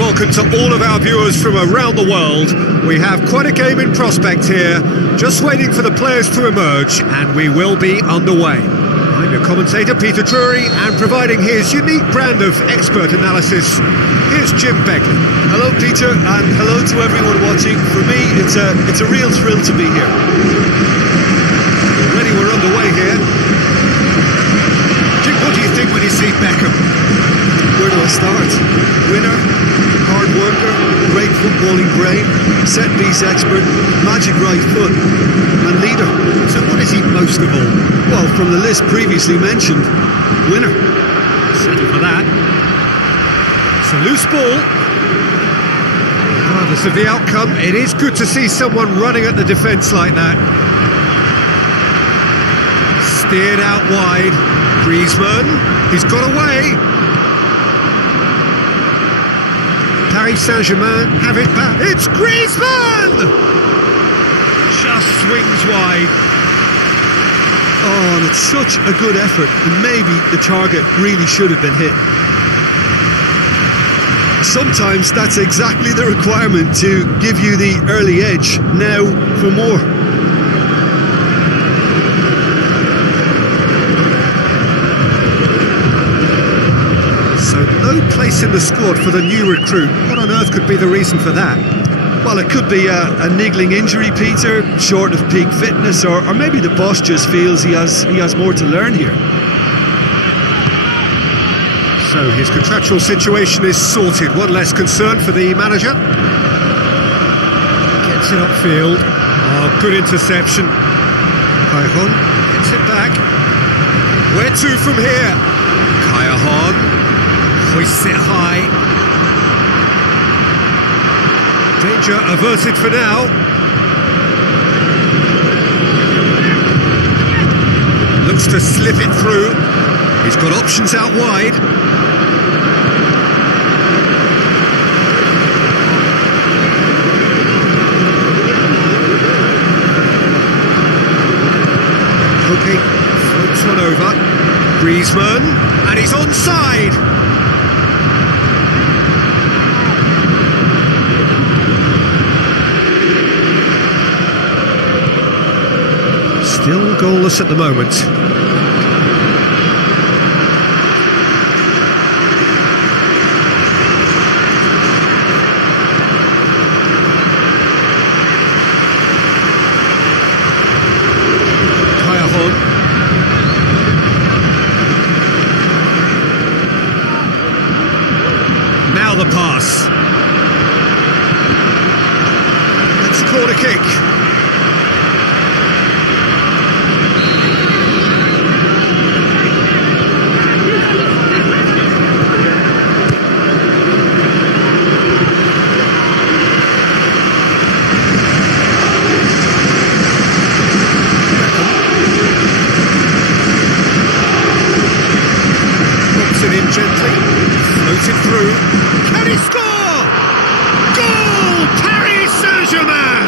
Welcome to all of our viewers from around the world. We have quite a game in prospect here, just waiting for the players to emerge, and we will be underway. I'm your commentator, Peter Drury, and providing his unique brand of expert analysis, here's Jim Begley. Hello, Peter, and hello to everyone watching. For me, it's a real thrill to be here. Already we're underway here. Jim, what do you think when you see Beckham? Where do I start? Winner, hard worker, great footballing brain, set-piece expert, magic right foot, and leader. So what is he most of all? Well, from the list previously mentioned, winner. Settle for that. It's a loose ball. Regardless of the outcome, it is good to see someone running at the defence like that. Steered out wide. Griezmann, he's got away. Paris Saint-Germain have it back. It's Griezmann! Just swings wide. Oh, and it's such a good effort, and maybe the target really should have been hit. Sometimes that's exactly the requirement to give you the early edge. Now for more. No place in the squad for the new recruit. What on earth could be the reason for that? Well, it could be a niggling injury, Peter, short of peak fitness, or maybe the boss just feels he has more to learn here. So his contractual situation is sorted. One less concern for the manager. Gets it upfield. Oh, good interception. Kayahon gets it back. Where to from here? Kayahon hoists it high. Danger averted for now. Looks to slip it through. He's got options out wide. Okay, floats one over. Griezmann, and he's onside. Still goalless at the moment. Kayahon. Now the pass. It's a corner kick. Gently, floated through. Can he score? Goal! Paris Saint-Germain!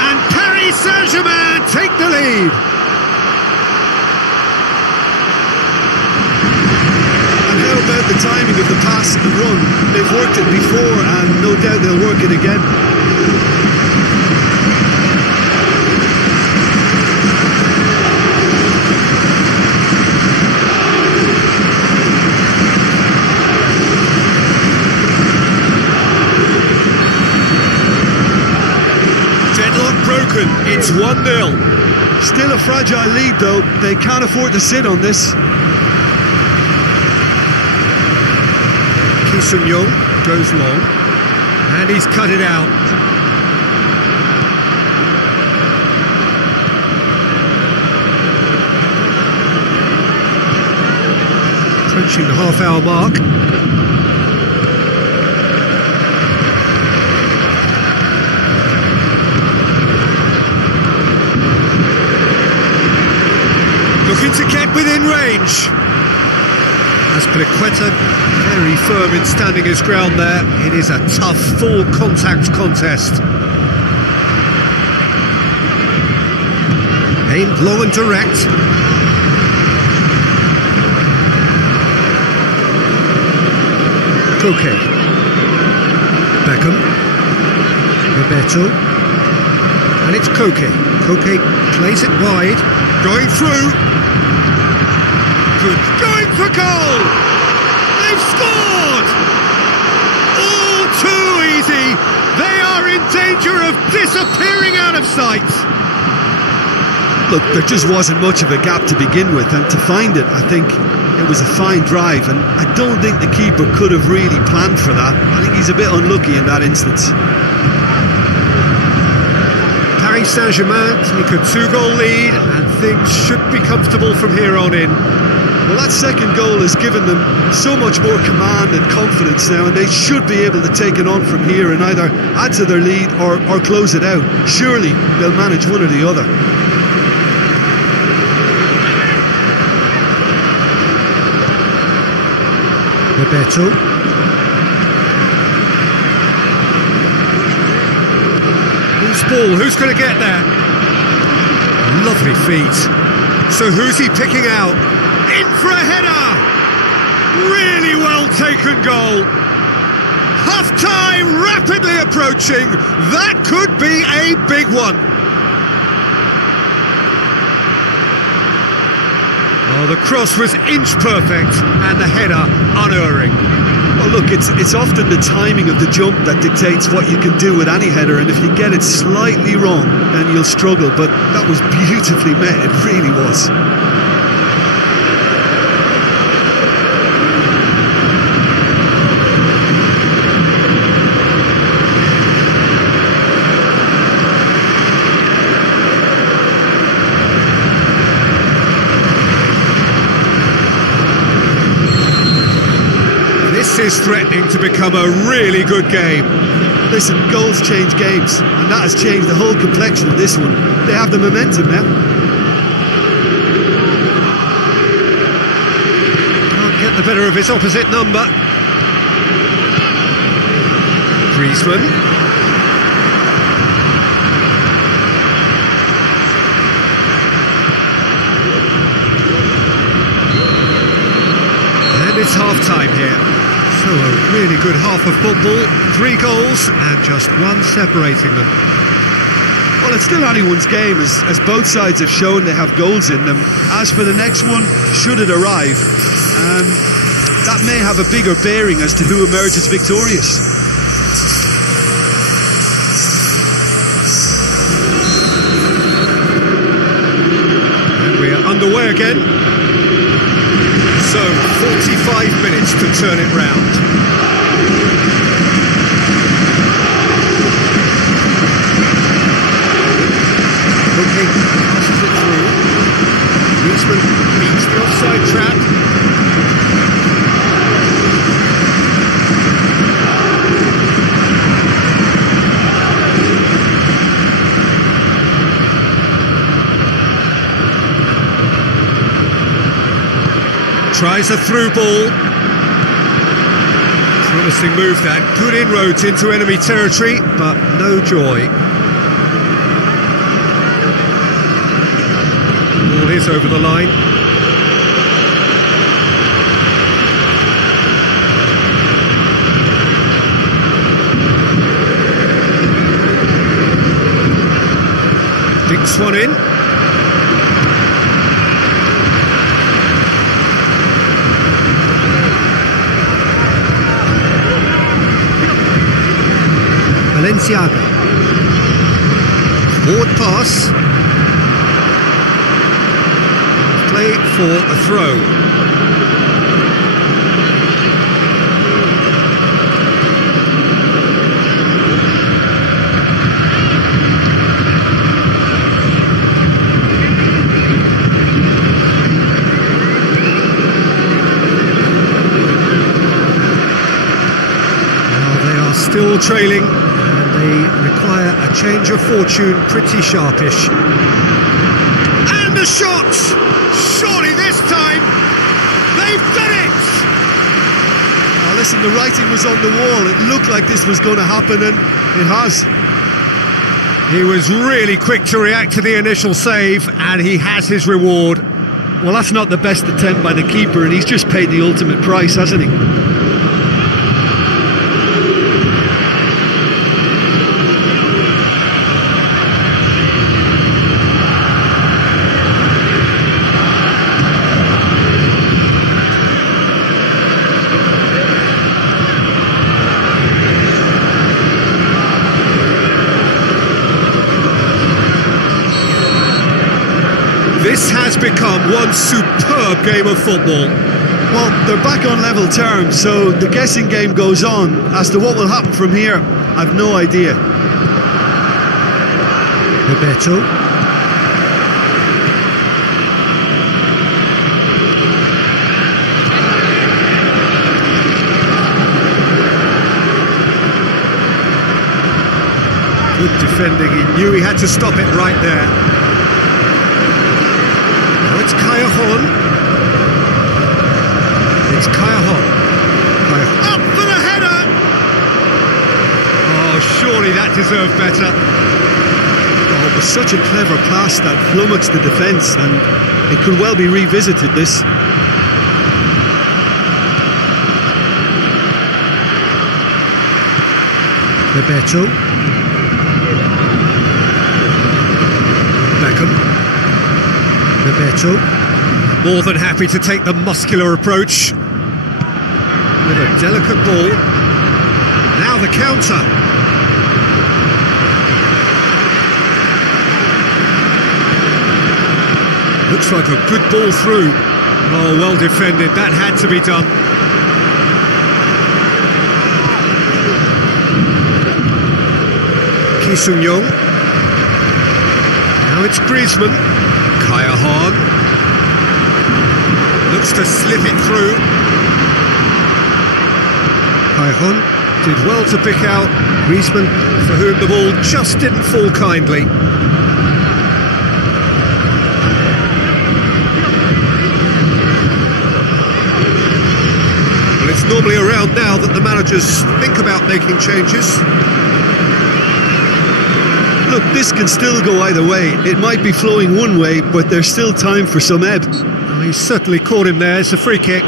And Paris Saint-Germain take the lead. And how about the timing of the pass and run? They've worked it before, and no doubt they'll work it again. Deadlock broken, it's 1-0. Still a fragile lead though, they can't afford to sit on this. Ki-Sung-Young goes long, and he's cut it out. Approaching the half-hour mark. Looking to get within range. Azpilicueta very firm in standing his ground there. It is a tough full contact contest. Aimed long and direct. Koke. Beckham. Roberto. And it's Koke. Koke plays it wide. Going through. Good. Going for goal! They've scored! All too easy. They are in danger of disappearing out of sight. Look, there just wasn't much of a gap to begin with, and to find it, I think it was a fine drive, and I don't think the keeper could have really planned for that. I think he's a bit unlucky in that instance. Paris Saint-Germain take a 2-goal lead, and things should be comfortable from here on in. Well, that second goal has given them so much more command and confidence now, and they should be able to take it on from here and either add to their lead or close it out. Surely they'll manage one or the other. Roberto. Who's ball? Who's going to get there? Lovely feet. So who's he picking out? In for a header! Really well taken goal. Half-time rapidly approaching. That could be a big one. Oh, the cross was inch perfect and the header unerring. Well, look, it's often the timing of the jump that dictates what you can do with any header, and if you get it slightly wrong, then you'll struggle. But that was beautifully met, it really was. This is threatening to become a really good game. Listen, goals change games, and that has changed the whole complexion of this one. They have the momentum now. Can't get the better of his opposite number. Griezmann. And it's half-time here. So a really good half of football, 3 goals and just one separating them. Well, it's still anyone's game, as both sides have shown they have goals in them. As for the next one, should it arrive, that may have a bigger bearing as to who emerges victorious. And we are underway again. So, 45 minutes to turn it round. Looking, passes it through. Griezmann beats the offside trap. Tries a through ball. Promising move that. Good inroads into enemy territory, but no joy. Ball is over the line. Bunts one in. Valenciaga. Forward pass. Play for a throw. Still trailing, and they require a change of fortune pretty sharpish. And a shot! Surely this time, they've done it! Oh, listen, the writing was on the wall. It looked like this was going to happen, and it has. He was really quick to react to the initial save, and he has his reward. Well, that's not the best attempt by the keeper, and he's just paid the ultimate price, hasn't he? This has become one superb game of football. Well, they're back on level terms, so the guessing game goes on. As to what will happen from here, I've no idea. Roberto. Good defending, he knew he had to stop it right there. It's Callejon. It's Callejon. Up for the header! Oh, surely that deserved better. Oh, it was such a clever pass that flummoxed the defence, and it could well be revisited, this. Roberto. Beckham. Roberto, more than happy to take the muscular approach with a delicate ball. Now the counter. Looks like a good ball through. Oh, well defended. That had to be done. Ki Sung-young. Now it's Griezmann. Callejon looks to slip it through. Callejon did well to pick out Griezmann, for whom the ball just didn't fall kindly. Well, it's normally around now that the managers think about making changes. Look, this can still go either way. It might be flowing one way, but there's still time for some ebb. Oh, he's certainly caught him there. It's a free kick.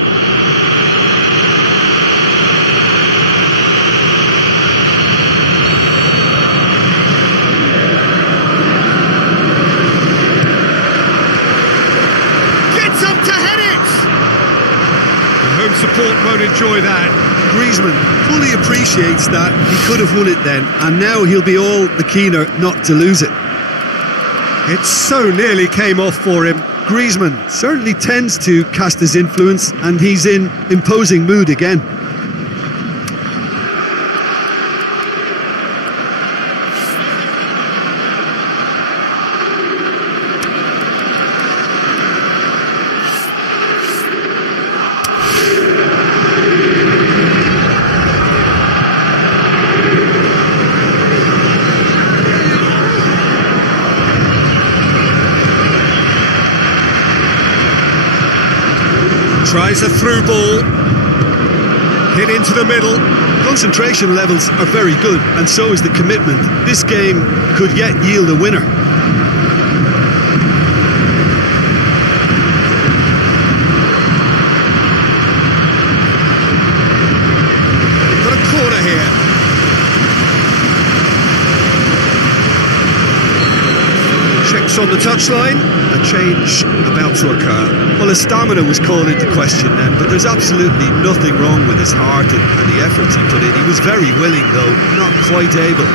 Gets up to head it! The home support won't enjoy that. Griezmann fully appreciates that he could have won it then, and now he'll be all the keener not to lose it. It so nearly came off for him. Griezmann certainly tends to cast his influence, and he's in imposing mood again. Tries a through ball, hit into the middle. Concentration levels are very good, and so is the commitment. This game could yet yield a winner. Got a corner here. Checks Close on the touchline, a change about to occur. Well, his stamina was called into question then, but there's absolutely nothing wrong with his heart and the efforts he put in. He was very willing, though, not quite able.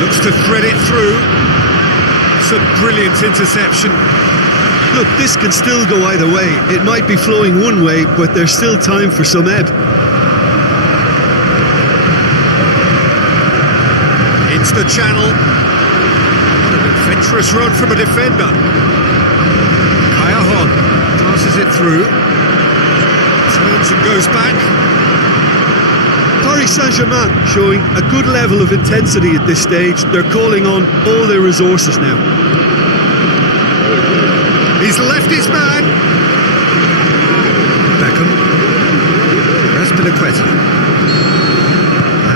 Looks to thread it through. It's a brilliant interception. Look, this can still go either way. It might be flowing one way, but there's still time for some ebb. Into the channel. What an adventurous run from a defender. Kaya Hon passes it through. Turns and goes back. Paris Saint-Germain showing a good level of intensity at this stage. They're calling on all their resources now. He's left his man. Beckham. Raspinaqueta.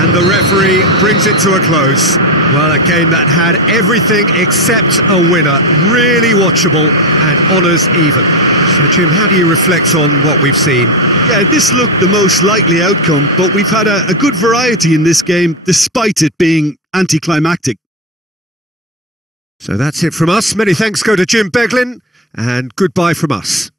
And the referee brings it to a close. Well, a game that had everything except a winner. Really watchable and honours even. So, Jim, how do you reflect on what we've seen? Yeah, this looked the most likely outcome, but we've had a good variety in this game, despite it being anticlimactic. So that's it from us. Many thanks go to Jim Beglin, and goodbye from us.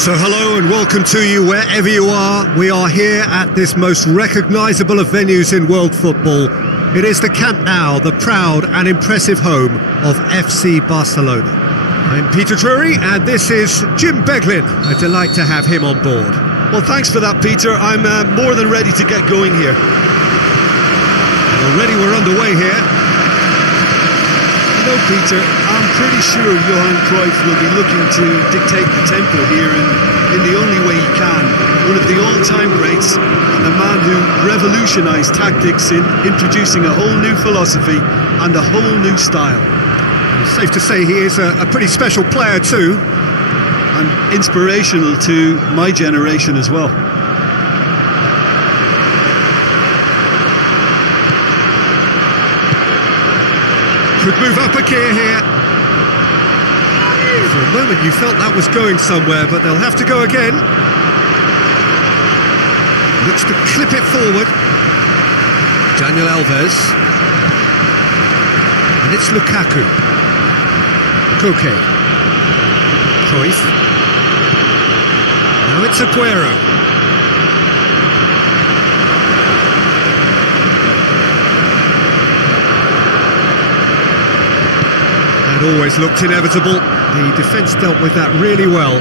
So hello and welcome to you wherever you are. We are here at this most recognisable of venues in world football. It is the Camp Nou, the proud and impressive home of FC Barcelona. I'm Peter Drury and this is Jim Beglin. A delight to have him on board. Well, thanks for that, Peter. I'm more than ready to get going here. Already we're underway here. You know, Peter, I'm pretty sure Johan Cruyff will be looking to dictate the tempo here in the only way he can. One of the all-time greats and a man who revolutionised tactics in introducing a whole new philosophy and a whole new style. It's safe to say he is a pretty special player too. And inspirational to my generation as well. Could move up a gear here. For a moment you felt that was going somewhere, but they'll have to go again. Looks to clip it forward. Daniel Alves. And it's Lukaku. Koke. Cruyff. Now it's Aguero. Always looked inevitable. The defence dealt with that really well.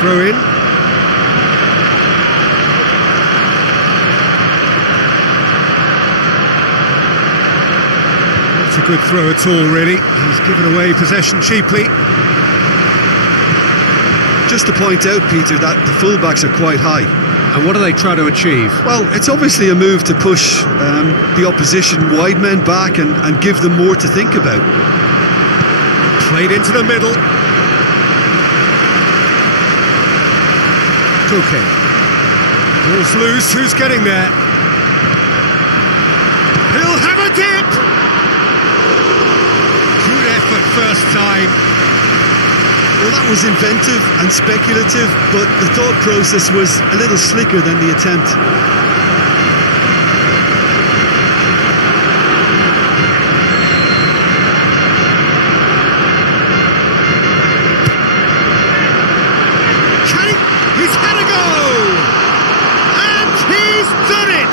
throw in. Not a good throw at all, really. He's given away possession cheaply. Just to point out, Peter, that the fullbacks are quite high. And what do they try to achieve? Well, it's obviously a move to push the opposition wide men back and give them more to think about. Played into the middle. Okay. Ball's loose. Who's getting there? He'll have a dip. Good effort first time. Well, that was inventive and speculative, but the thought process was a little slicker than the attempt. He's had a go! And he's done it!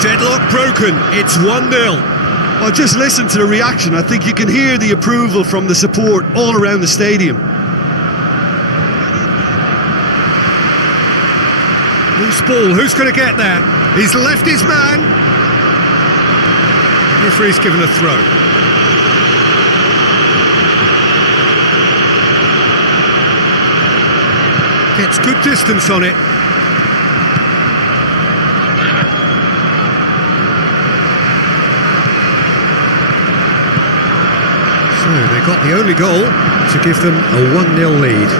Deadlock broken, it's 1-0. Well, just listen to the reaction. I think you can hear the approval from the support all around the stadium. Loose ball, who's going to get there? He's left his man. Referee's given a throw. Gets good distance on it. So they got the only goal to give them a 1-0 lead.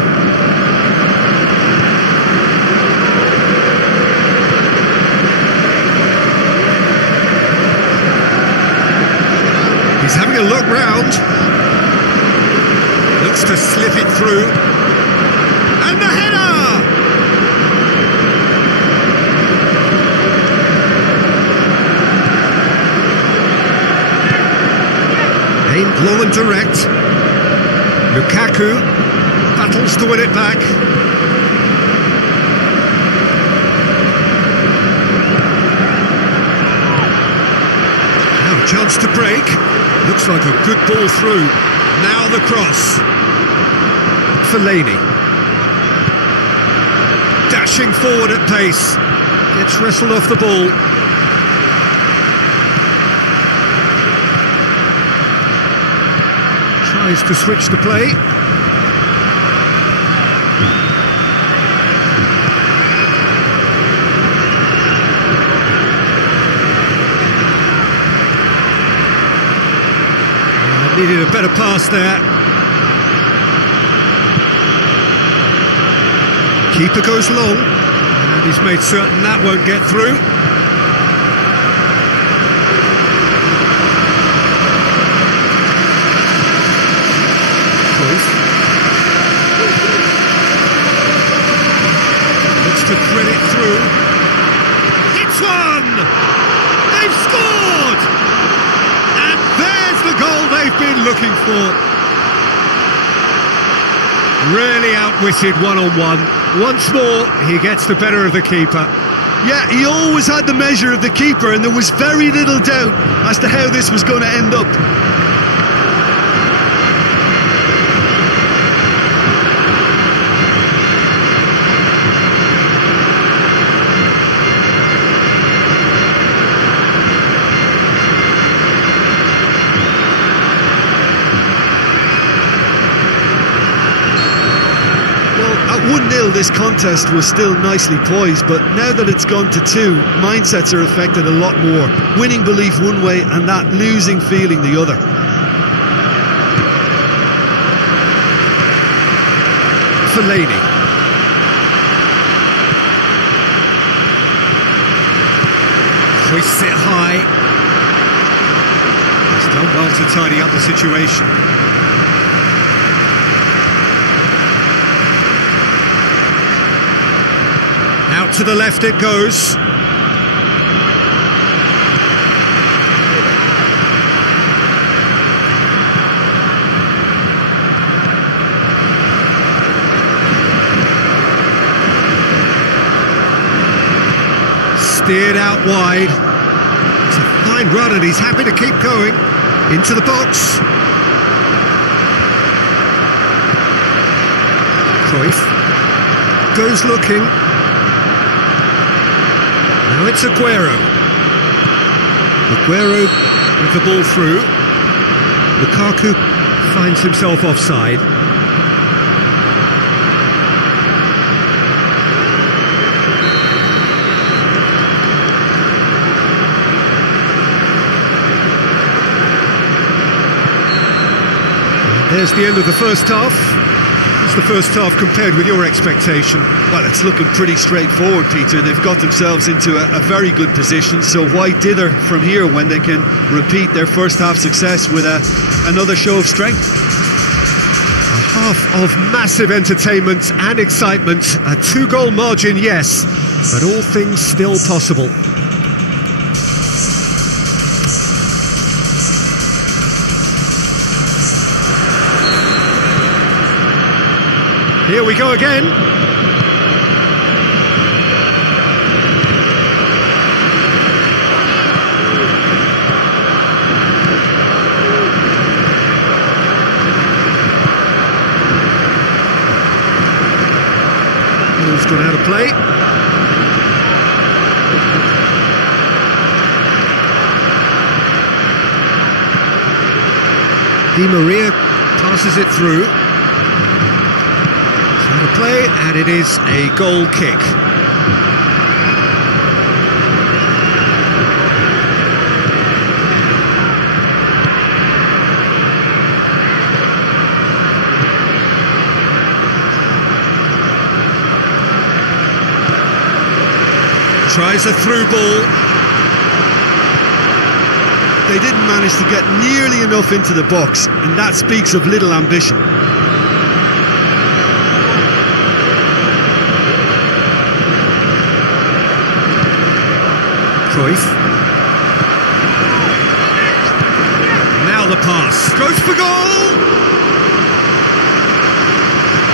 He's having a look round. Looks to slip it through. And the header! Aimed long and direct. Lukaku battles to win it back. Now a chance to break. Looks like a good ball through. Now the cross. Fellaini. Dashing forward at pace. Gets wrestled off the ball. Tries to switch the play. Needed a better pass there. Keeper goes long, and he's made certain that won't get through. Looks to thread it through. It's one! They've scored! And there's the goal they've been looking for. Really outwitted one-on-one. Once more, he gets the better of the keeper. Yeah, he always had the measure of the keeper, and there was very little doubt as to how this was going to end up. At 1-0, this contest was still nicely poised, but now that it's gone to 2, mindsets are affected a lot more. Winning belief one way and that losing feeling the other. Fellaini. Hoists it high. He's done well to tidy up the situation. to the left it goes. Steered out wide. It's a fine run and he's happy to keep going. Into the box. Cruyff goes looking. Now it's Aguero. Aguero with the ball through. Lukaku finds himself offside. There's the end of the first half. What's the first half compared with your expectation? Well, it's looking pretty straightforward, Peter. They've got themselves into a very good position, so why dither from here when they can repeat their first half success with another show of strength? A half of massive entertainment and excitement. A 2-goal margin, yes, but all things still possible. Here we go again. Ball's gone out of play. Di Maria passes it through. Out of play, and it is a goal kick. Tries a through ball. They didn't manage to get nearly enough into the box, and that speaks of little ambition. Cruyff. Now the pass. Goes for goal!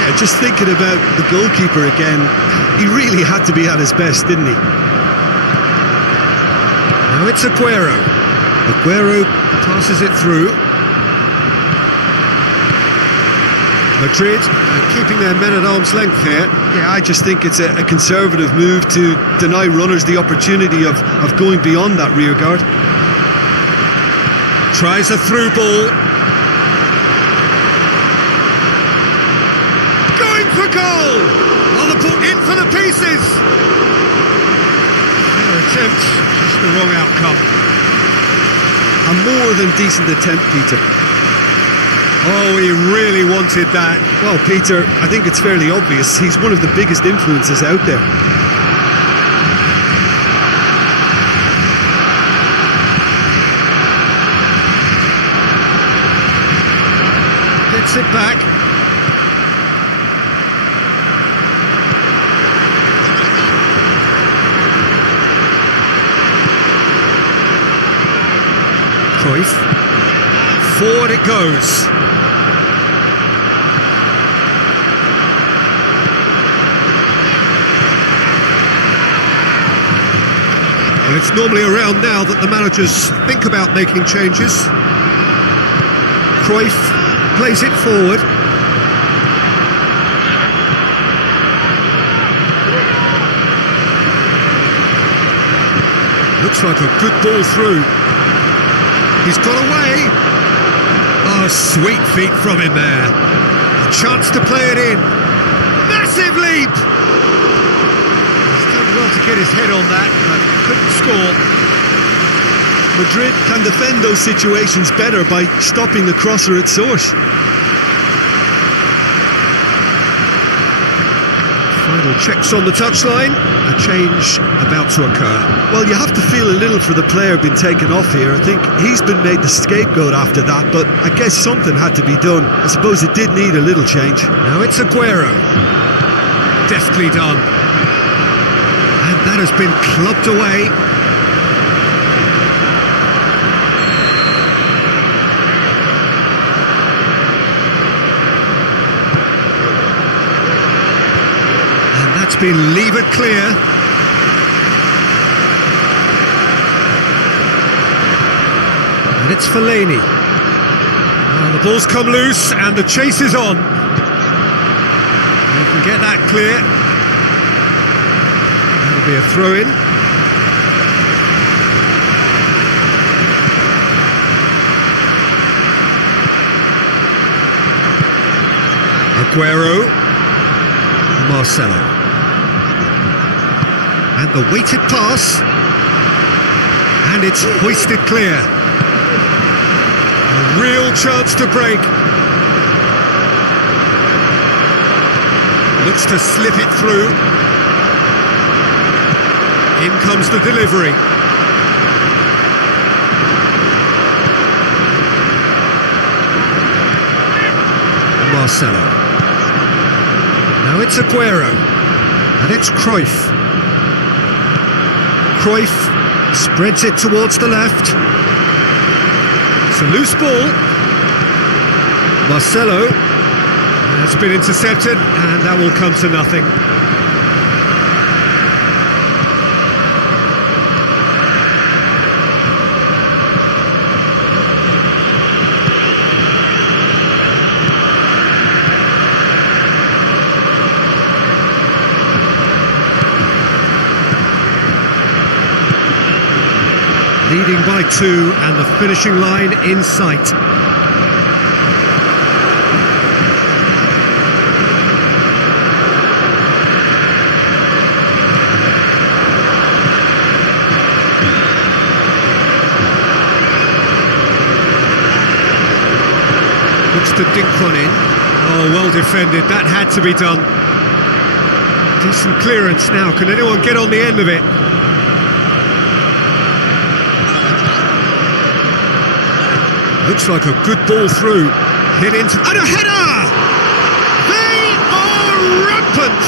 Yeah, just thinking about the goalkeeper again, he really had to be at his best, didn't he? Now it's Aguero. Aguero passes it through. Madrid keeping their men at arm's length here. Yeah, I just think it's a conservative move to deny runners the opportunity of going beyond that rear guard. Tries a through ball. Going for goal! On the ball, in for the pieces! Their attempt, just the wrong outcome. A more than decent attempt, Peter. Oh, he really wanted that. Well, Peter, I think it's fairly obvious. He's one of the biggest influences out there. Gets it back. Cruyff. Forward it goes. Well, it's normally around now that the managers think about making changes. Cruyff plays it forward. Looks like a good ball through. He's got away. Oh, sweet feet from him there. A chance to play it in. Massive leap! He's done well to get his head on that, but couldn't score. Madrid can defend those situations better by stopping the crosser at source. Final checks on the touchline. A change about to occur. Well, you have to feel a little for the player being taken off here. I think he's been made the scapegoat after that, but I guess something had to be done. I suppose it did need a little change. Now it's Aguero. Deftly done. And that has been clubbed away. And that's been levered clear. And it's Fellaini. Well, the ball's come loose and the chase is on. You can get that clear. That'll be a throw-in. Aguero. Marcelo. And the weighted pass. And it's hoisted clear. A real chance to break. Looks to slip it through. In comes the delivery. Marcelo. Now it's Aguero. And it's Cruyff. Cruyff spreads it towards the left. It's a loose ball. Marcelo has been intercepted, and that will come to nothing. Leading by 2 and the finishing line in sight. Looks to dink one in. Oh, well defended. That had to be done. Decent clearance now. Can anyone get on the end of it? Looks like a good ball through. Hit into... And a header! They are rampant!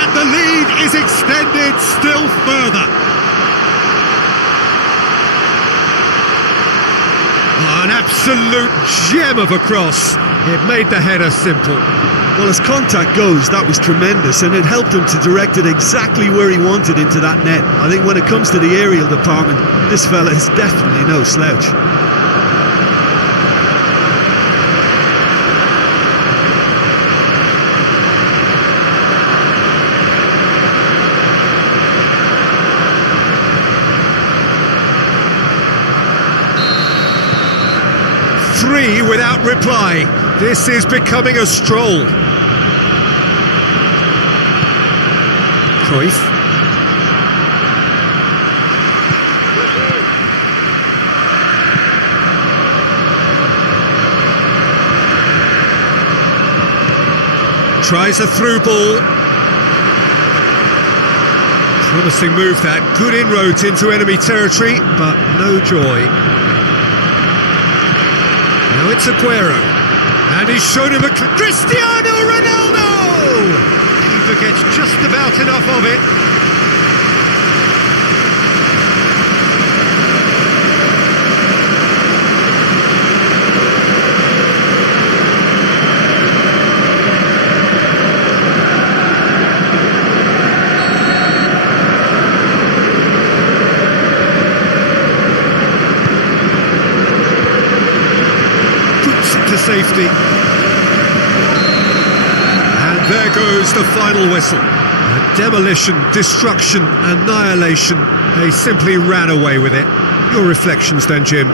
And the lead is extended still further. Oh, an absolute gem of a cross. It made the header simple. Well, as contact goes, that was tremendous, and it helped him to direct it exactly where he wanted into that net. I think when it comes to the aerial department, this fella is definitely no slouch. Three without reply. This is becoming a stroll. Cruyff. Tries a through ball. Promising move that. Good inroads into enemy territory, but no joy. Now it's Aguero, and he's shown him a... Cristiano Ronaldo! Keeper gets just about enough of it. Safety. And there goes the final whistle. A demolition, destruction, annihilation. They simply ran away with it. Your reflections then, Jim?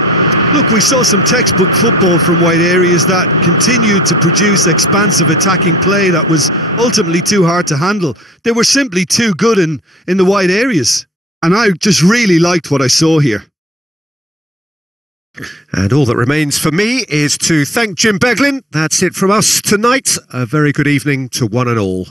Look, we saw some textbook football from wide areas that continued to produce expansive attacking play that was ultimately too hard to handle. They were simply too good in the wide areas. And I just really liked what I saw here. And all that remains for me is to thank Jim Beglin. That's it from us tonight. A very good evening to one and all.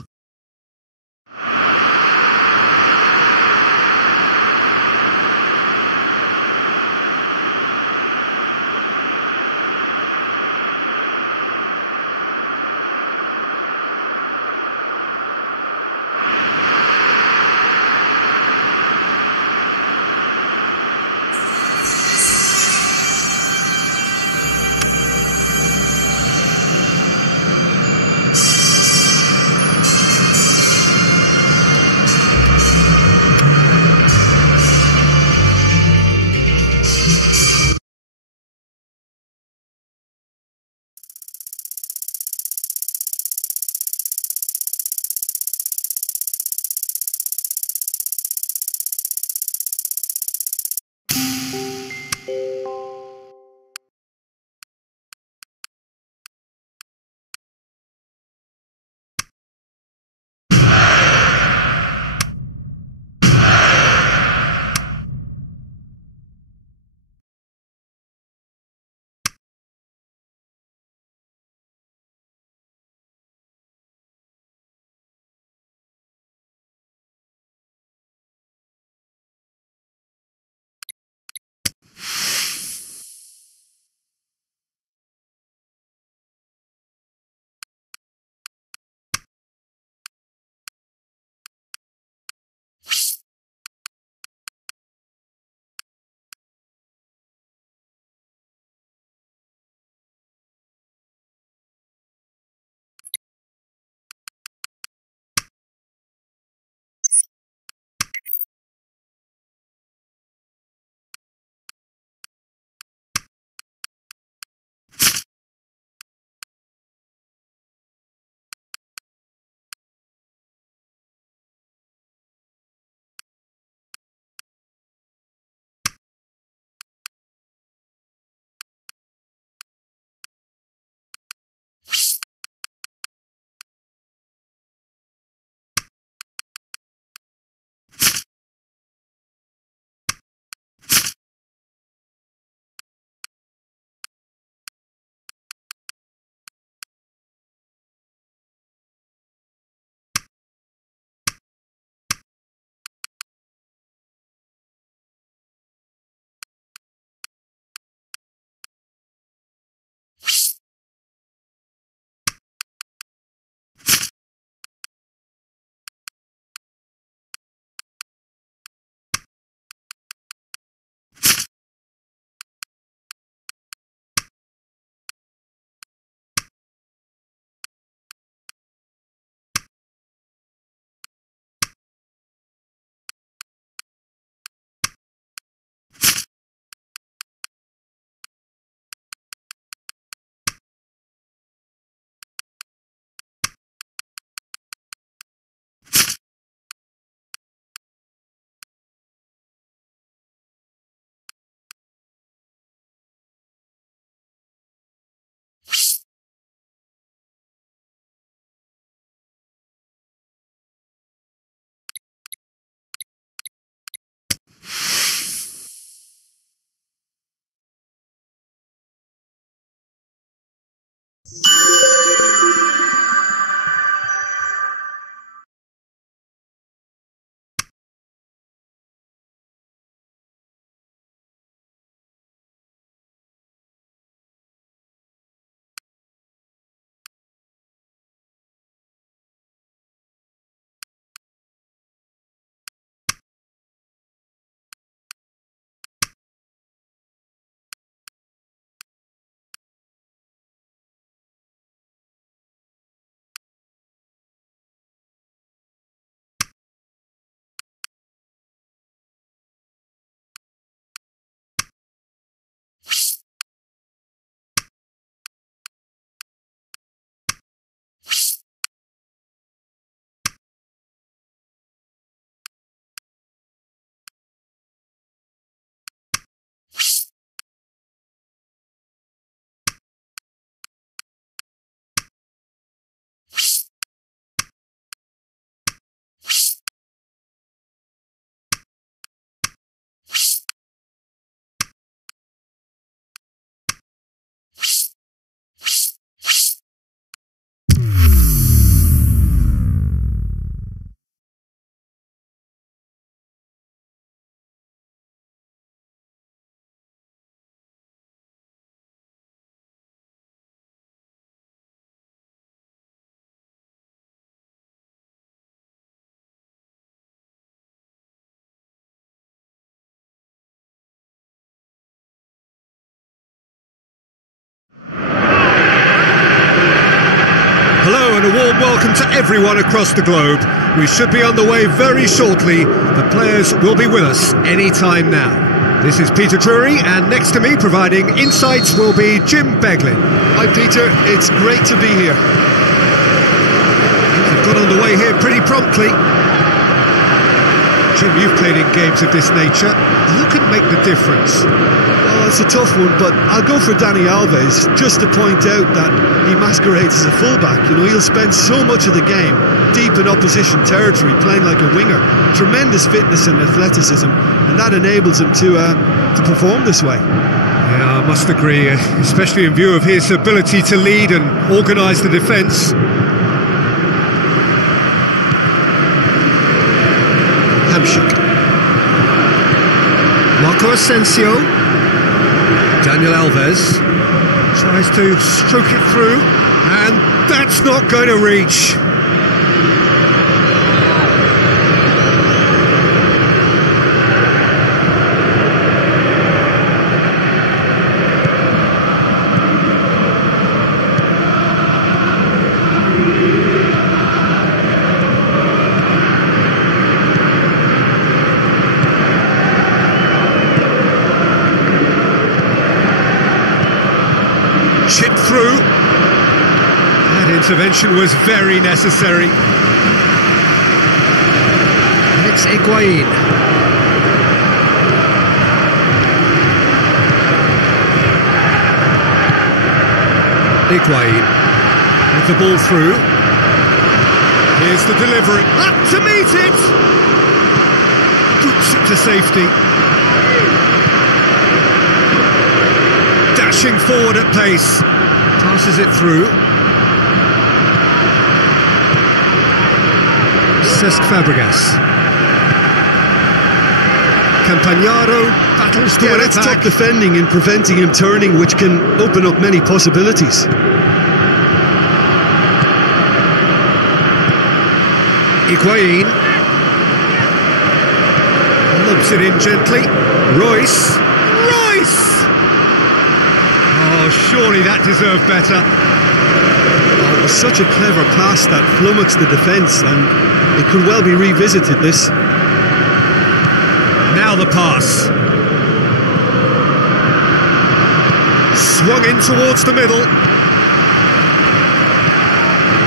Hello and a warm welcome to everyone across the globe. We should be on the way very shortly. The players will be with us any time now. This is Peter Drury, and next to me providing insights will be Jim Beglin. Hi Peter, it's great to be here. We've got on the way here pretty promptly. Jim, you've played in games of this nature. Who can make the difference? Oh, it's a tough one, but I'll go for Dani Alves, just to point out that he masquerades as a fullback. You know, he'll spend so much of the game deep in opposition territory, playing like a winger. Tremendous fitness and athleticism, and that enables him to perform this way. Yeah, I must agree, especially in view of his ability to lead and organise the defence. Hamshik. Marco Asensio. Daniel Alves tries to stroke it through, and that's not going to reach. Chip through. That intervention was very necessary. And it's Higuain. Higuain with the ball through. Here's the delivery. Up to meet it. Boots it to safety. Dashing forward at pace, passes it through. Cesc Fabregas. Campagnaro battles to win it back. Top defending and preventing him turning, which can open up many possibilities. Higuain lobs it in gently. Royce. Oh, surely that deserved better. Oh, it was such a clever pass that flummoxed the defence, and it could well be revisited, this. Now the pass. Swung in towards the middle.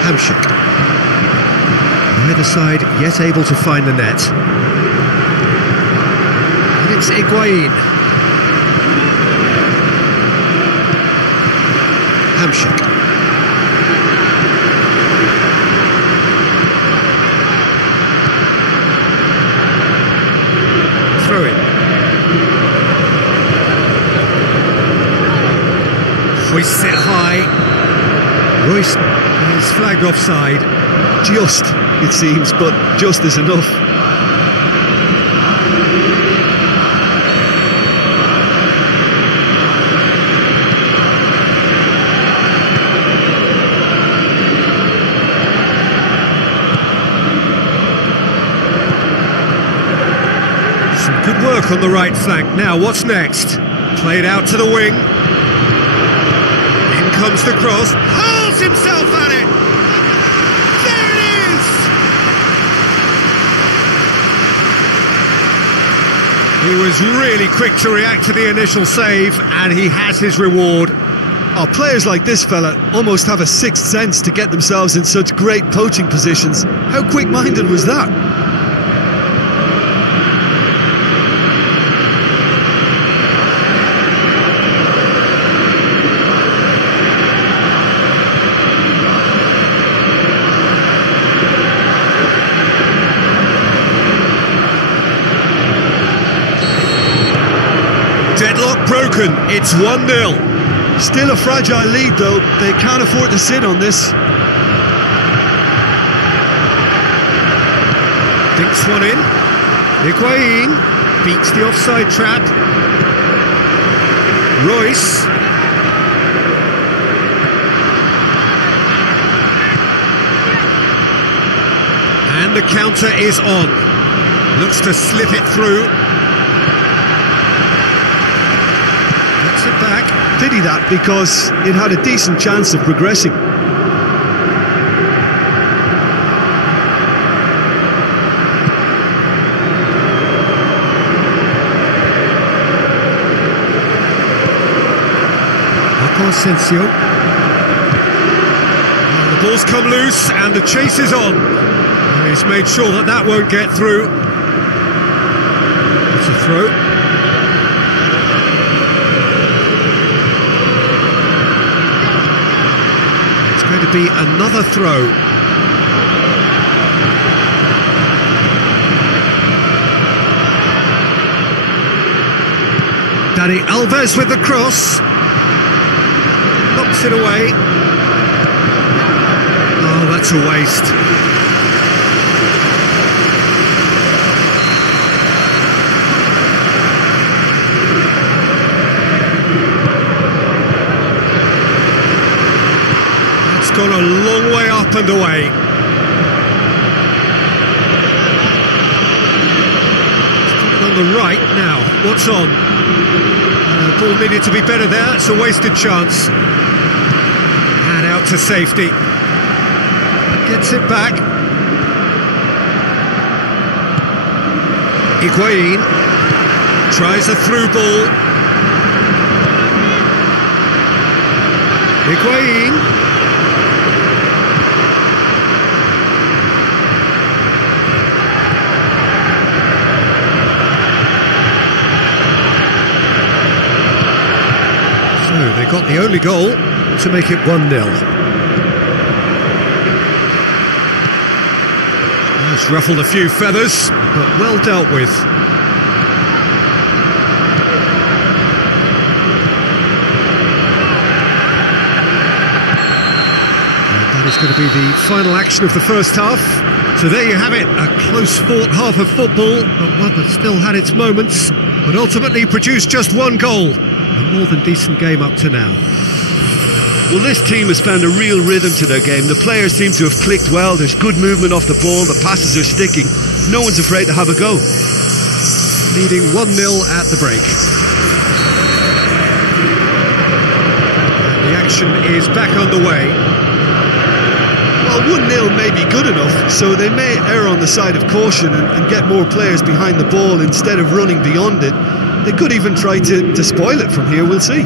Hamshik. Either side yet able to find the net. And it's Higuain. Hamshik. Throw in. Hoists it high. Royce is flagged offside. Just, it seems, but just is enough. Some good work on the right flank. Now, what's next? Played out to the wing. In comes the cross. Hurls himself at it! There it is! He was really quick to react to the initial save, and he has his reward. Oh, players like this fella almost have a sixth sense to get themselves in such great poaching positions. How quick-minded was that? Deadlock broken, it's 1-0. Still a fragile lead though, they can't afford to sit on this. Dinks one in. Higuain beats the offside trap. Royce. And the counter is on. Looks to slip it through. Gets it back. Pity that, because it had a decent chance of progressing. Asensio. The ball's come loose and the chase is on. He's made sure that that won't get through. It's a throw. It's going to be another throw. Dani Alves with the cross. Knocks it away. Oh, that's a waste. That's gone a long way up and away. It's got it on the right now. What's on? The ball needed to be better there. It's a wasted chance. Out to safety. Gets it back. Higuain tries a through ball. Higuain. So they got the only goal to make it 1-0. It's ruffled a few feathers, but well dealt with. And that is going to be the final action of the first half. So there you have it, a close-fought half of football, but one that still had its moments, but ultimately produced just one goal. A more than decent game up to now. Well, this team has found a real rhythm to their game. The players seem to have clicked well. There's good movement off the ball. The passes are sticking. No one's afraid to have a go. Leading 1-0 at the break. And the action is back underway. Well, 1-0 may be good enough, so they may err on the side of caution and get more players behind the ball instead of running beyond it. They could even try to spoil it from here. We'll see.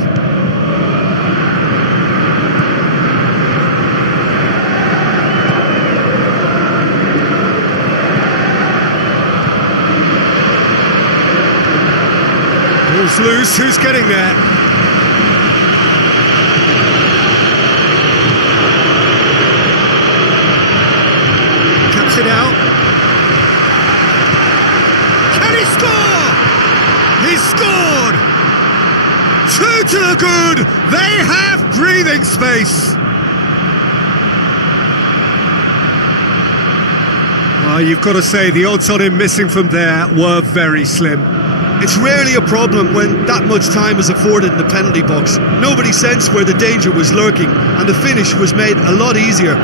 Ball's loose, who's getting there? Cuts it out. Can he score? He's scored! 2 to the good! They have breathing space! You've got to say the odds on him missing from there were very slim. It's rarely a problem when that much time is afforded in the penalty box. Nobody sensed where the danger was lurking, and the finish was made a lot easier.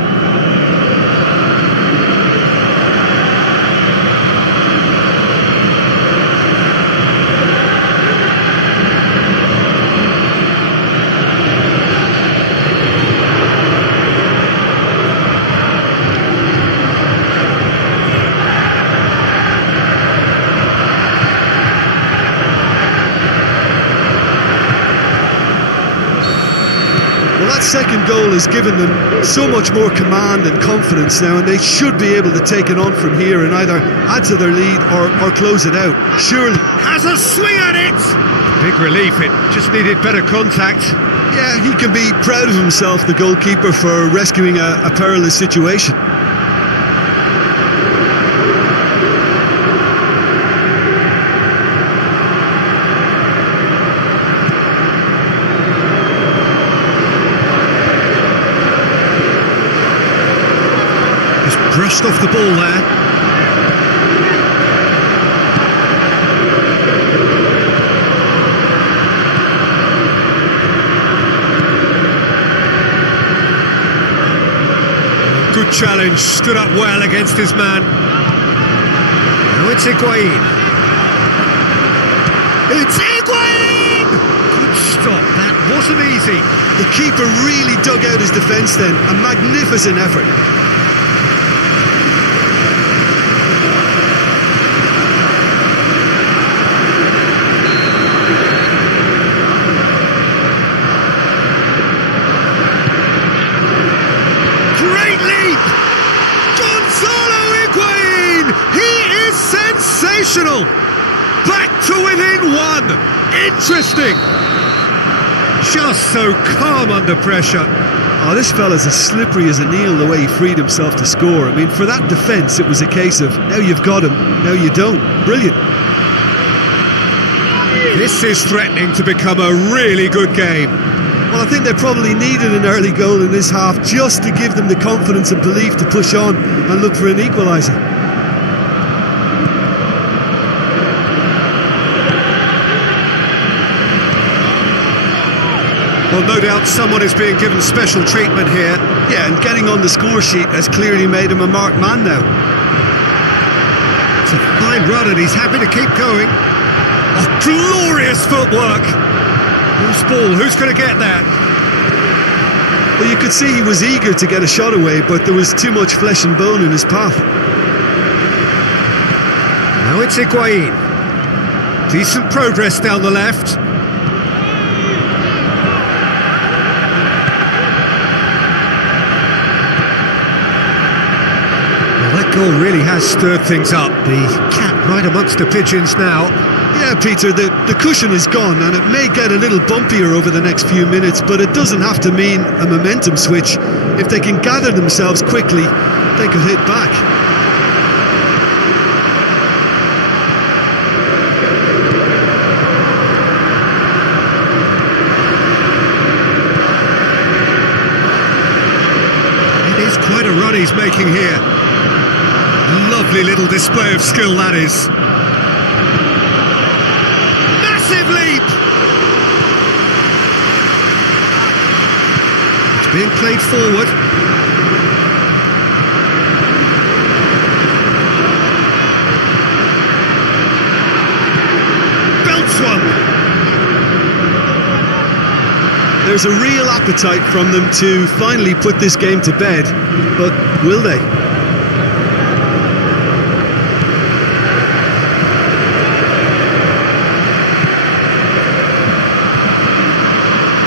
Second goal has given them so much more command and confidence now, and they should be able to take it on from here and either add to their lead or close it out. Surely. Has a swing at it! Big relief, it just needed better contact. Yeah, he can be proud of himself, the goalkeeper, for rescuing a perilous situation. Brushed off the ball there. Good challenge, stood up well against his man. Now it's Higuain. It's Higuain! Good stop, that wasn't easy. The keeper really dug out his defence then, a magnificent effort. Back to within one. Interesting. Just so calm under pressure. Oh, this fella's as slippery as an eel the way he freed himself to score. I mean, for that defence, it was a case of now you've got him, now you don't. Brilliant. This is threatening to become a really good game. Well, I think they probably needed an early goal in this half just to give them the confidence and belief to push on and look for an equaliser. Well, no doubt someone is being given special treatment here. Yeah, and getting on the score sheet has clearly made him a marked man now. It's a fine run and he's happy to keep going. Oh, glorious footwork! Whose ball? Who's going to get that? Well, you could see he was eager to get a shot away, but there was too much flesh and bone in his path. Now it's Higuain. Decent progress down the left. That goal really has stirred things up. The cat right amongst the pigeons now. Yeah, Peter, the cushion is gone and it may get a little bumpier over the next few minutes, but it doesn't have to mean a momentum switch. If they can gather themselves quickly, they could hit back. It is quite a run he's making here. Lovely little display of skill, that is. Massive leap! It's being played forward. Belts one! There's a real appetite from them to finally put this game to bed, but will they?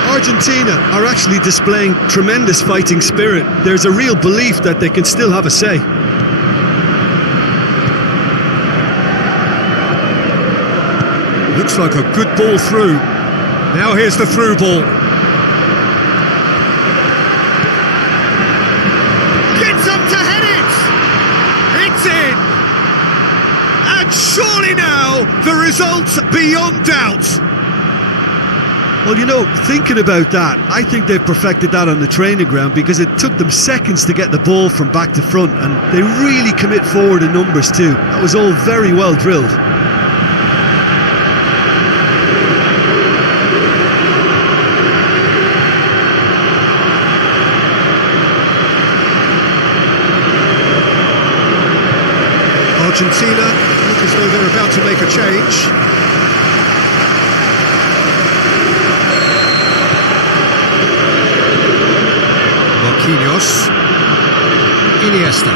Argentina are actually displaying tremendous fighting spirit. There's a real belief that they can still have a say. Looks like a good ball through. Now here's the through ball. Gets up to head it! It's in! And surely now the result's beyond doubt. Well, you know, thinking about that, I think they've perfected that on the training ground, because it took them seconds to get the ball from back to front, and they really commit forward in numbers too. That was all very well drilled. Argentina look as though they're about to make a change. Marquinhos, Iniesta,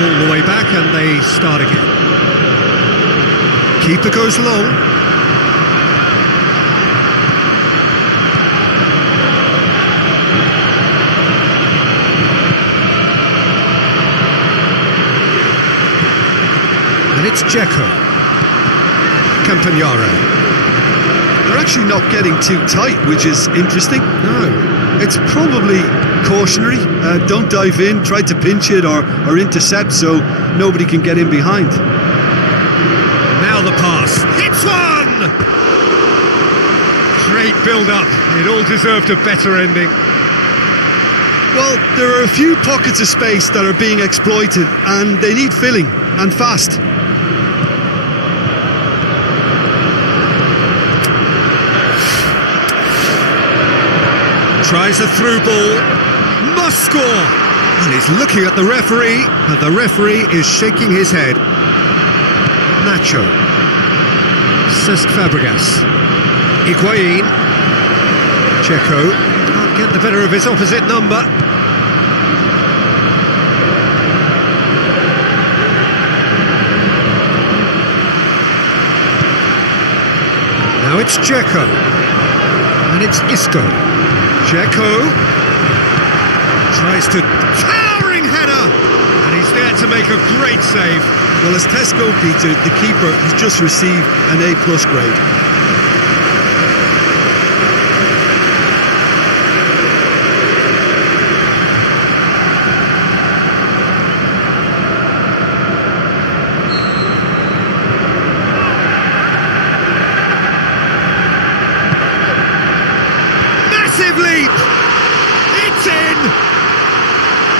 all the way back, and they start again. Keeper goes long. And it's Dzeko, Campagnaro. They're actually not getting too tight, which is interesting. No. It's probably cautionary. Don't dive in, try to pinch it or intercept so nobody can get in behind. Now the pass. Hits one! Great build-up. It all deserved a better ending. Well, there are a few pockets of space that are being exploited, and they need filling, and fast. Tries a through ball, must score! And he's looking at the referee, and the referee is shaking his head. Nacho, Cesc Fabregas, Higuain, Dzeko, can't get the better of his opposite number. Now it's Dzeko, and it's Isco. Dzeko tries to towering header, and he's there to make a great save. Well, as Tesco, Peter, the keeper has just received an A+ grade. Leap! It's in!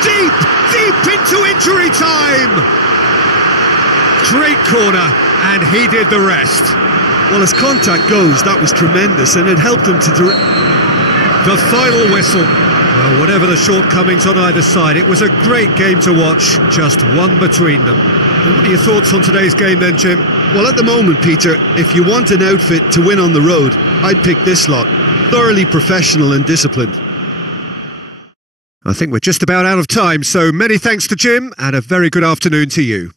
Deep into injury time! Great corner, and he did the rest. Well, as contact goes, that was tremendous, and it helped him to direct. The final whistle. Well, whatever the shortcomings on either side, it was a great game to watch, just one between them. And what are your thoughts on today's game then, Jim? Well, at the moment, Peter, if you want an outfit to win on the road, I'd pick this lot. Thoroughly professional and disciplined. I think we're just about out of time, so many thanks to Jim, and a very good afternoon to you.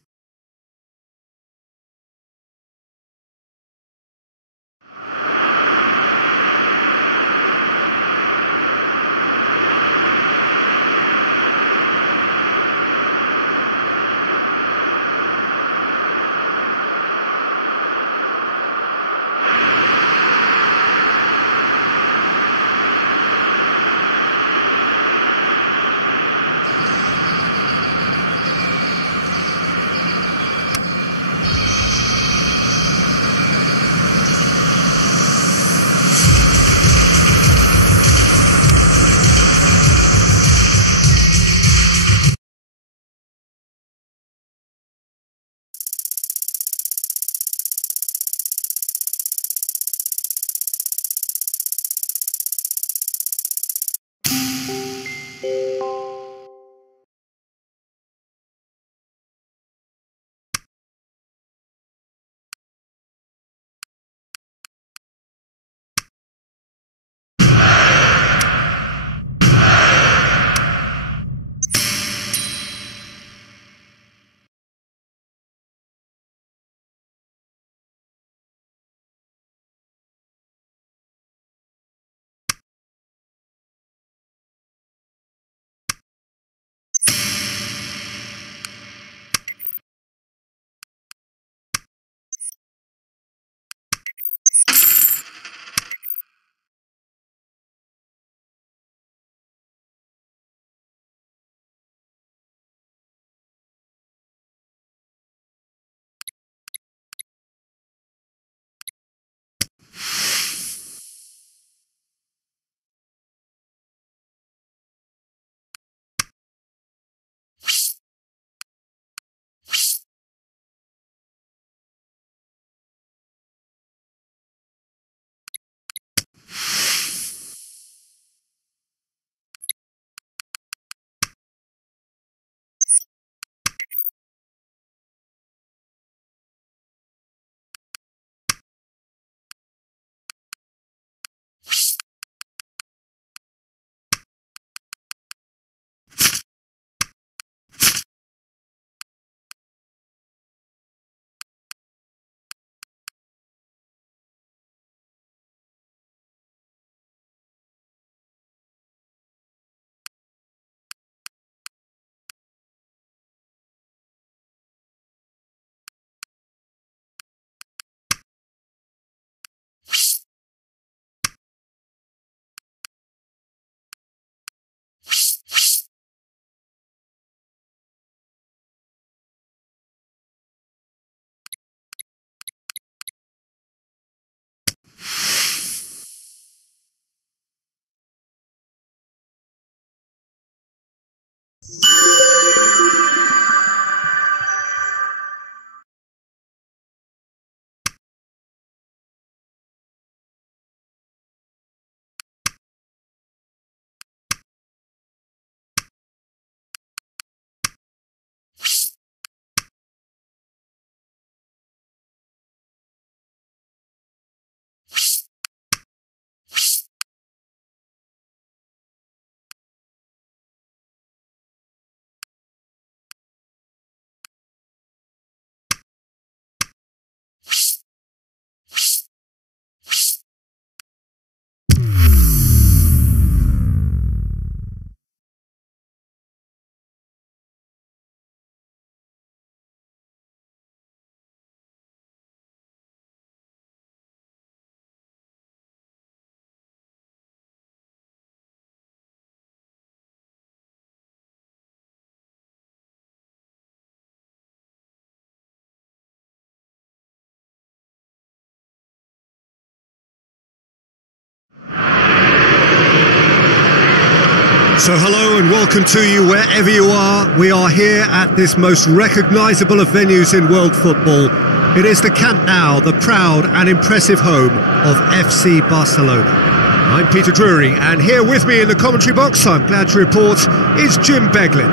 So hello and welcome to you wherever you are. We are here at this most recognisable of venues in world football. It is the Camp Nou, the proud and impressive home of FC Barcelona. I'm Peter Drury, and here with me in the commentary box, I'm glad to report, is Jim Beglin.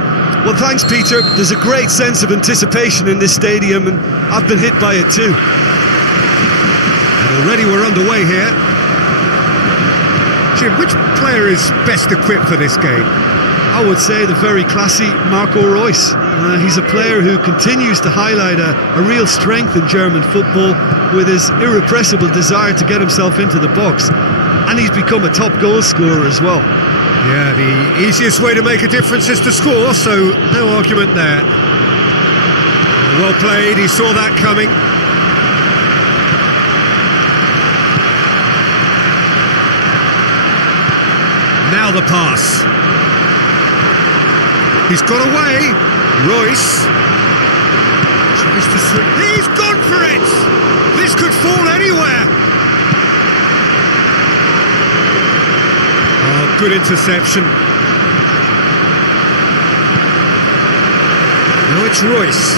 Well, thanks, Peter. There's a great sense of anticipation in this stadium, and I've been hit by it too. And already we're underway here. Jim, which player is best equipped for this game? I would say the very classy Marco Reus. He's a player who continues to highlight a real strength in German football with his irrepressible desire to get himself into the box. And he's become a top goal scorer as well. Yeah, the easiest way to make a difference is to score, so no argument there. Well played, he saw that coming. Now the pass. He's got away. Reus tries to swing. He's gone for it. This could fall anywhere. Oh, good interception. Now it's Reus.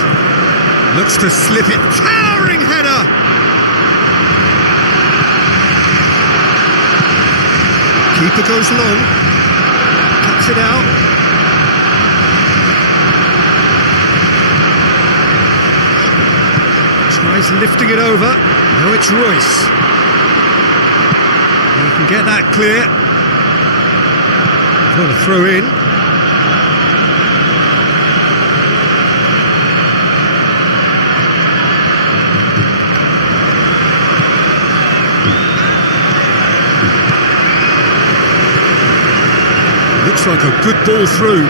Looks to slip it. Towering header. Keeper goes long, cuts it out. Tries lifting it over. Now it's Reus. He can get that clear. Got a throw in. Looks like a good ball through.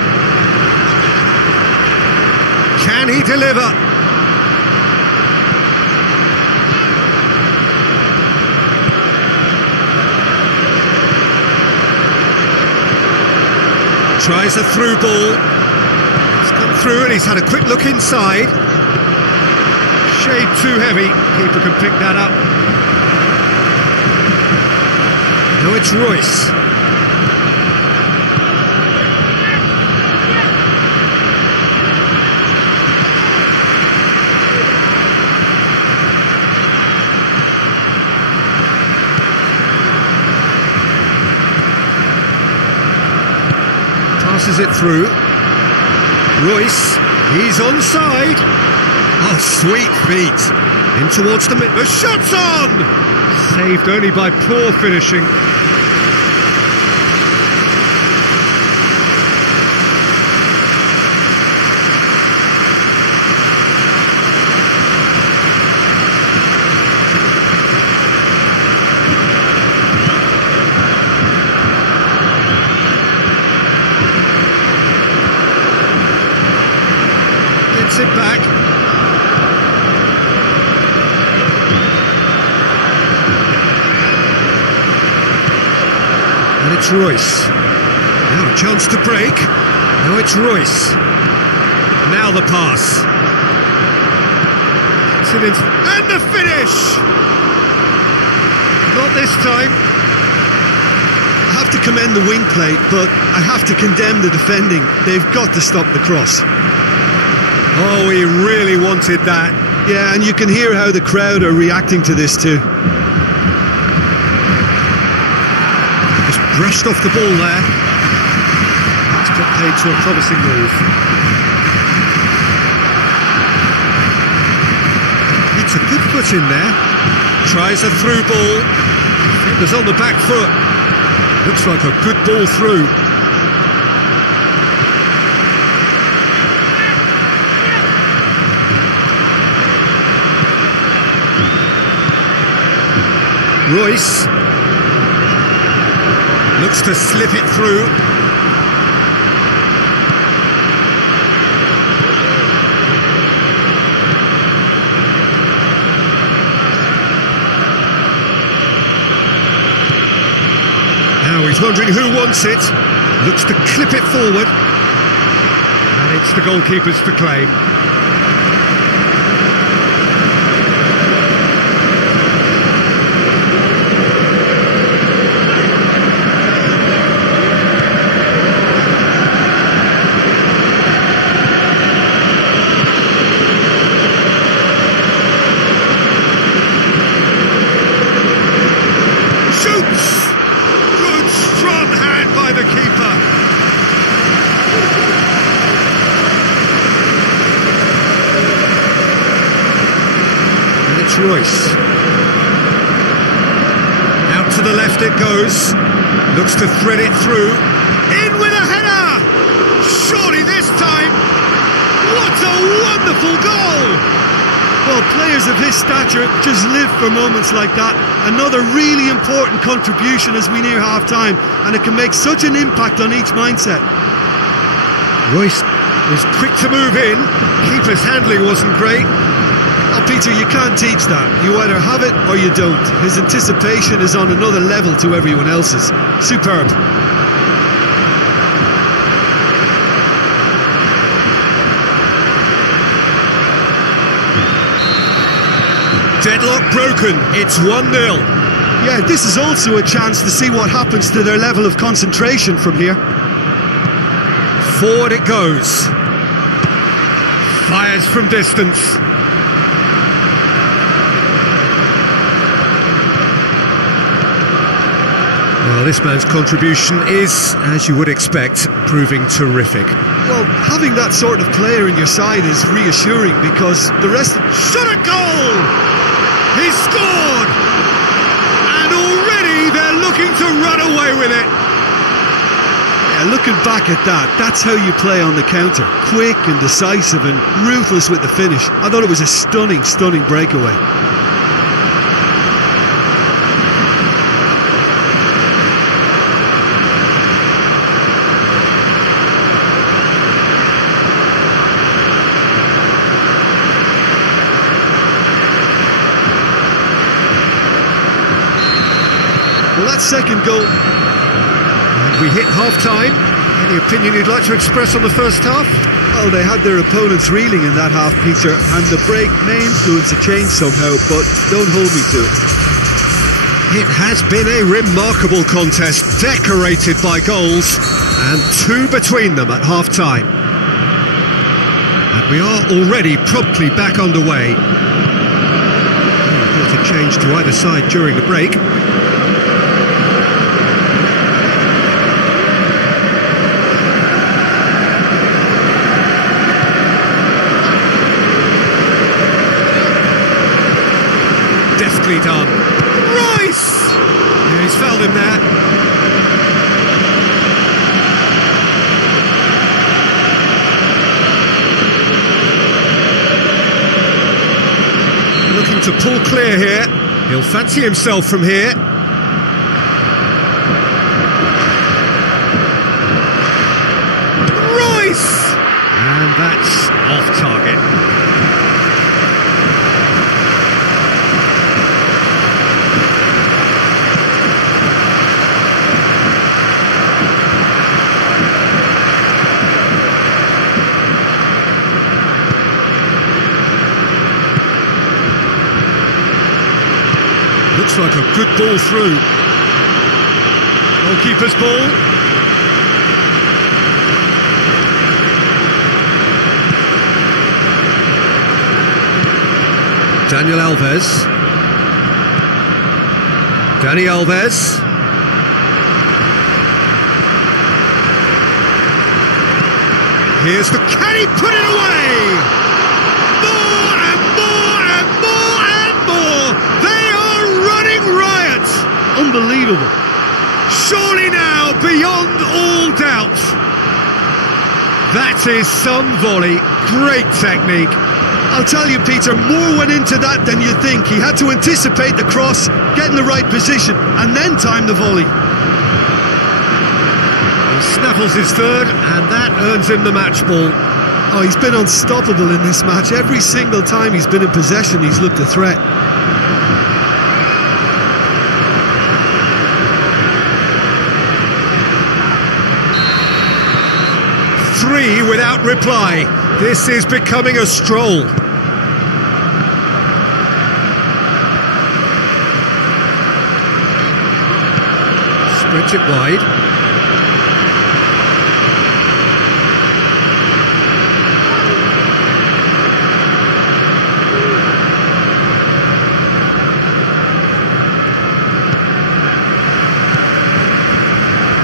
Can he deliver? Tries a through ball. It's come through and he's had a quick look inside. Shade too heavy. Keeper can pick that up. Now it's Reus. Passes it through. Reus, he's onside. Oh, sweet feet. In towards the mid. The shot's on! Saved only by poor finishing. It back. And it's Reus. Now a chance to break. Now it's Reus. Now the pass. And the finish! Not this time. I have to commend the wing play, but I have to condemn the defending. They've got to stop the cross. Oh, he really wanted that. Yeah, and you can hear how the crowd are reacting to this too. Just brushed off the ball there. It's got paid to a promising move. It's a good foot in there. Tries a through ball. Defender's on the back foot. Looks like a good ball through. Reus looks to slip it through. Now he's wondering who wants it. Looks to clip it forward. And it's the goalkeeper's to claim. Royce. Out to the left it goes. Looks to thread it through. In with a header! Surely this time! What a wonderful goal! Well, players of his stature just live for moments like that. Another really important contribution as we near half-time, and it can make such an impact on each mindset. Royce was quick to move in. Keeper's handling wasn't great. Oh, Peter, you can't teach that. You either have it or you don't. His anticipation is on another level to everyone else's. Superb. Deadlock broken, it's 1-0. Yeah, this is also a chance to see what happens to their level of concentration from here. Forward it goes. Fires from distance. Well, this man's contribution is, as you would expect, proving terrific. Well, having that sort of player in your side is reassuring because the rest of... Shot a goal! He's scored! And already they're looking to run away with it. Yeah, looking back at that, that's how you play on the counter. Quick and decisive and ruthless with the finish. I thought it was a stunning, stunning breakaway. Well, that second goal... And we hit half-time. Any opinion you'd like to express on the first half? Well, they had their opponents reeling in that half, Peter, and the break may influence a change somehow, but don't hold me to it. It has been a remarkable contest, decorated by goals, and 2 between them at half-time. And we are already promptly back underway. Got a change to either side during the break. Deftly done. Royce! Yeah, he's fouled him there. Looking to pull clear here. He'll fancy himself from here. Royce! And that's off target. Looks like a good ball through. Goalkeeper's ball. Daniel Alves. Dani Alves. Here's the... Can he put it away? More and more and more and more. They are running riot. Unbelievable. Surely now, beyond all doubt. That is some volley. Great technique. I'll tell you, Peter, more went into that than you think. He had to anticipate the cross, get in the right position, and then time the volley. He snaffles his third, and that earns him the match ball. Oh, he's been unstoppable in this match. Every single time he's been in possession, he's looked a threat. Three without reply. This is becoming a stroll. Spreads it wide.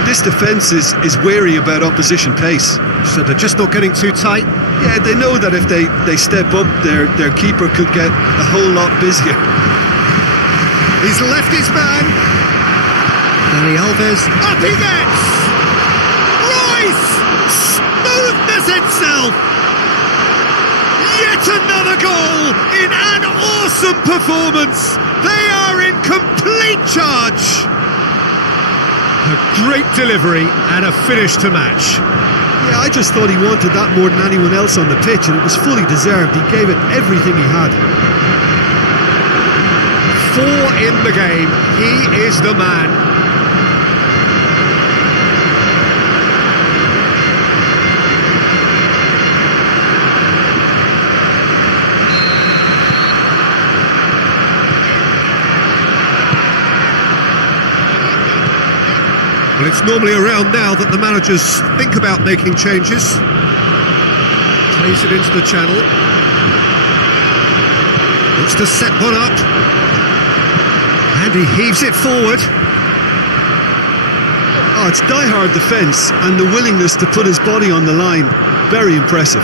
This defence is wary about opposition pace. So they're just not getting too tight. Yeah, they know that if they step up, their keeper could get a whole lot busier. He's left his man. Dani Alves. Up he gets! Royce! Smoothness itself! Yet another goal in an awesome performance. They are in complete charge. A great delivery and a finish to match. Yeah, I just thought he wanted that more than anyone else on the pitch, and it was fully deserved. He gave it everything he had. 4 in the game. He is the man. Well, it's normally around now that the managers think about making changes. Plays it into the channel. Looks to set one up. And he heaves it forward. Oh, it's die-hard defence and the willingness to put his body on the line. Very impressive.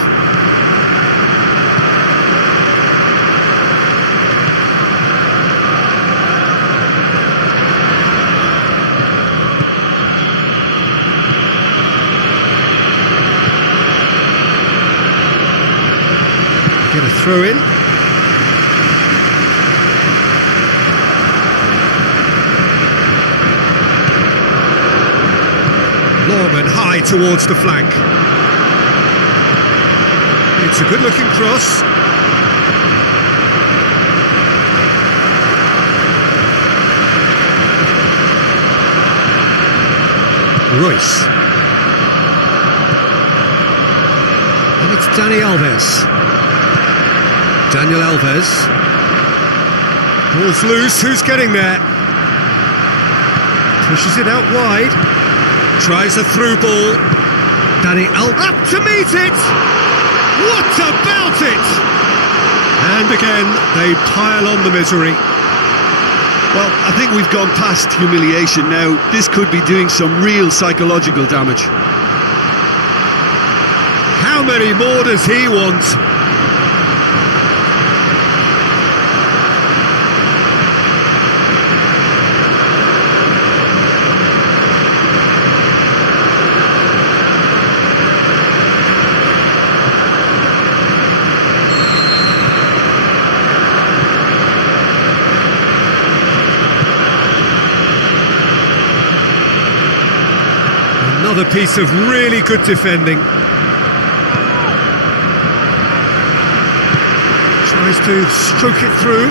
Get a throw in. Long and high towards the flank. It's a good looking cross. Royce. And it's Dani Alves. Daniel Alves. Ball's loose, who's getting there? Pushes it out wide. Tries a through ball. Dani Alves up to meet it! What about it? And again, they pile on the misery. Well, I think we've gone past humiliation now. This could be doing some real psychological damage. How many more does he want? Another piece of really good defending. Tries to stroke it through.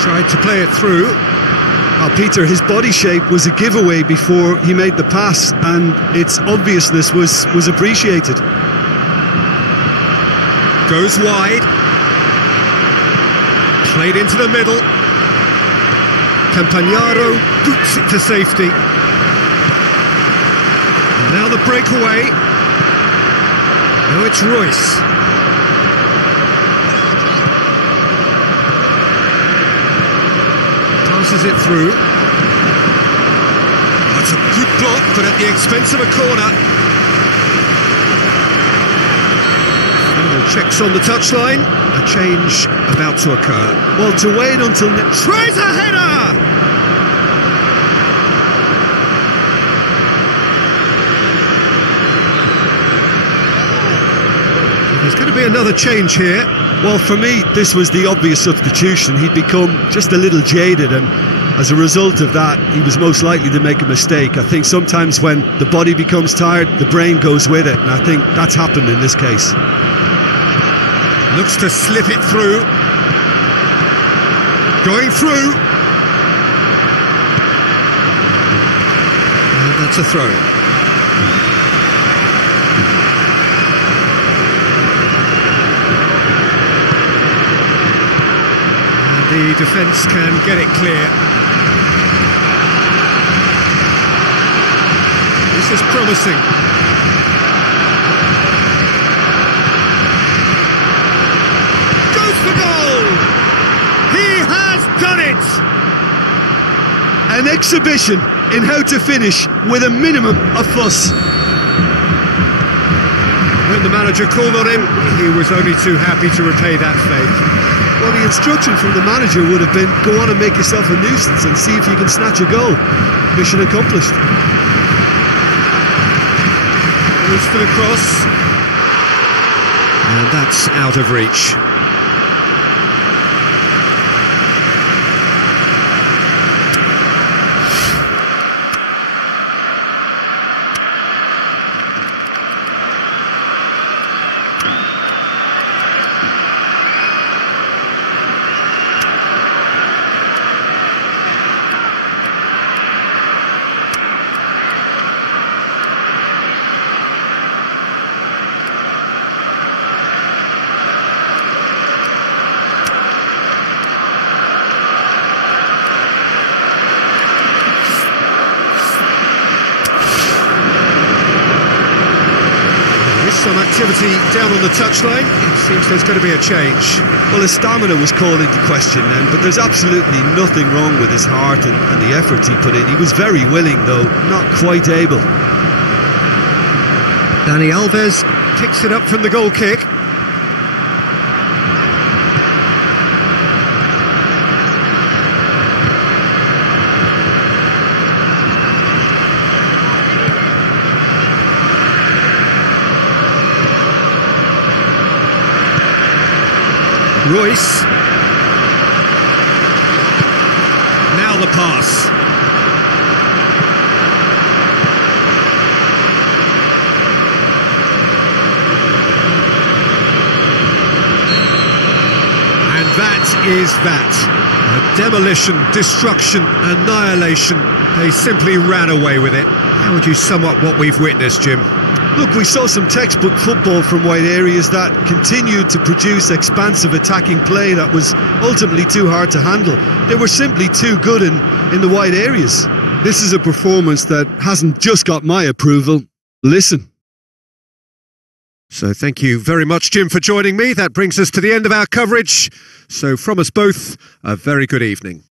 Tried to play it through. Oh, Peter, his body shape was a giveaway before he made the pass, and its obviousness was appreciated. Goes wide. Played into the middle. Campagnaro boots it to safety. Now the breakaway. Now it's Royce. Passes it through. That's a good block, but at the expense of a corner. Checks on the touchline. A change about to occur. Well, to wait until... Tries a header! There's going to be another change here. Well, for me, this was the obvious substitution. He'd become just a little jaded, and as a result of that, he was most likely to make a mistake. I think sometimes when the body becomes tired, the brain goes with it, and I think that's happened in this case. Looks to slip it through. Going through. And that's a throw. The defence can get it clear. This is promising. Goes for goal! He has done it! An exhibition in how to finish with a minimum of fuss. When the manager called on him, he was only too happy to repay that favour. Well, the instruction from the manager would have been, go on and make yourself a nuisance and see if you can snatch a goal. Mission accomplished. Goes for the cross. And that's out of reach. Some activity down on the touchline. It seems there's going to be a change. Well, his stamina was called into question then, but there's absolutely nothing wrong with his heart and the efforts he put in. He was very willing, though not quite able. Dani Alves picks it up from the goal kick. Royce. Now the pass. And that is that. A demolition, destruction, annihilation. They simply ran away with it. How would you sum up what we've witnessed, Jim? Look, we saw some textbook football from wide areas that continued to produce expansive attacking play that was ultimately too hard to handle. They were simply too good in the wide areas. This is a performance that hasn't just got my approval. Listen. So thank you very much, Jim, for joining me. That brings us to the end of our coverage. So from us both, a very good evening.